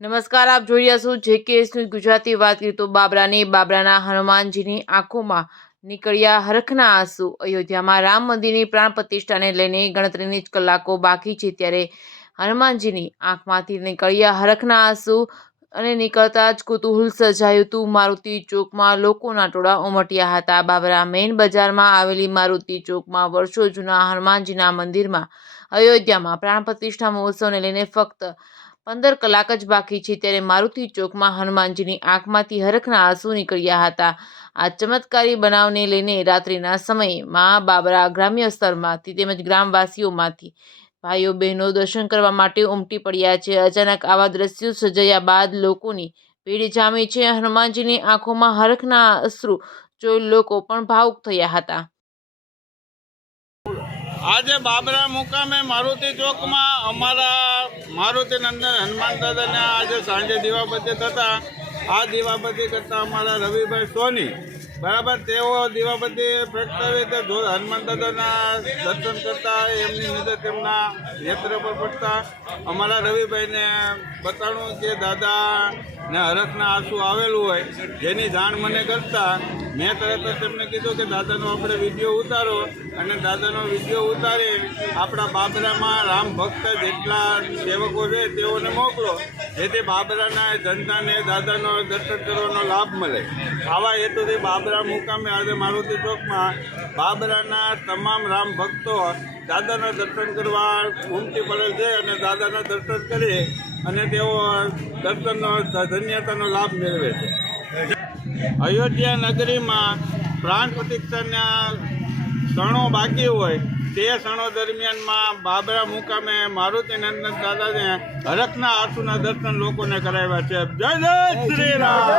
નમસ્કાર, આપ જોઈ રહ્યા છો જેકેએસ ન્યૂઝ ગુજરાતી. વાત કરીએ તો બાબરાના હનુમાનજીની આંખોમાં નીકળ્યા હરખના આંસુ. અયોધ્યામાં રામ મંદિરની પ્રાણ પ્રતિષ્ઠાને લઈને ગણતરીની જ કલાકો બાકી છે ત્યારે હનુમાનજીની આંખમાંથી નીકળ્યા હરખના આંસુ અને નીકળતા જ કુતૂહલ સર્જાયું હતું. મારુતિ ચોકમાં લોકોના ટોળા ઉમટ્યા હતા. બાબરા મેઇન બજારમાં આવેલી મારુતિ ચોકમાં વર્ષો જૂના હનુમાનજીના મંદિરમાં અયોધ્યામાં પ્રાણ પ્રતિષ્ઠા મહોત્સવને લઈને ફક્ત 15 કલાક જ બાકી છે ત્યારે મારુતિ ચોકમાં હનુમાનજીની આંખમાંથી હરખના આંસુ નીકળ્યા હતા. આ ચમત્કારી બનાવને લઈને રાત્રિના સમયમાં બાબરા ગ્રામ્ય સ્તરમાંથી તેમજ ગ્રામવાસીઓમાંથી ભાઈઓ બહેનો દર્શન કરવા માટે ઉમટી પડ્યા છે. અચાનક આવા દ્રશ્યો સર્જાયા બાદ લોકોની ભીડ જામી છે. હનુમાનજીની આંખોમાં હરખના અશ્રુ જોઈ લોકો પણ ભાવુક થયા હતા. આજે બાબરા મુકામે મારુતિ ચોકમાં અમારા મારુતિ નંદન હનુમાન દાદાને આજે સાંજે દીવાબત્તી થતા આ દીવાબત્તી કરતા અમારા રવિભાઈ સોની બરાબર તેઓ દીવાબત્તી પ્રગટાવી તો હનુમાન દાદાના દર્શન કરતા એમની નજર તેમના નેત્ર પર પડતા અમારા રવિભાઈને બતાડ્યું કે દાદાને હરખના આંસુ આવેલું હોય, જેની જાણ મને કરતા મેં તરત જ તેમને કીધું કે દાદાનો આપણે વિડીયો ઉતારો અને દાદાનો વિડીયો ઉતારી આપણા બાબરામાં રામ ભક્ત જેટલા સેવકો છે તેઓને મોકલો, જેથી બાબરાના જનતાને દાદાનો દર્શન કરવાનો લાભ મળે. આવા હેતુથી બાબરા મુકામે આજે મારુતિ ચોકમાં બાબરાના તમામ રામ ભક્તો દાદાના દર્શન કરવા ઉમટી પડેલ છે અને દાદાના દર્શન કરી અને તેઓ દર્શનનો ધન્યતાનો લાભ મેળવે છે. અયોધ્યા નગરીમાં પ્રાણ પ્રતિષ્ઠાના ક્ષણો બાકી હોય તે ક્ષણો દરમિયાનમાં બાબરા મુકામે મારુતિ નંદન દાદાને હરખના આંસુના દર્શન લોકોને કરાવ્યા છે. જય જય શ્રી રામ.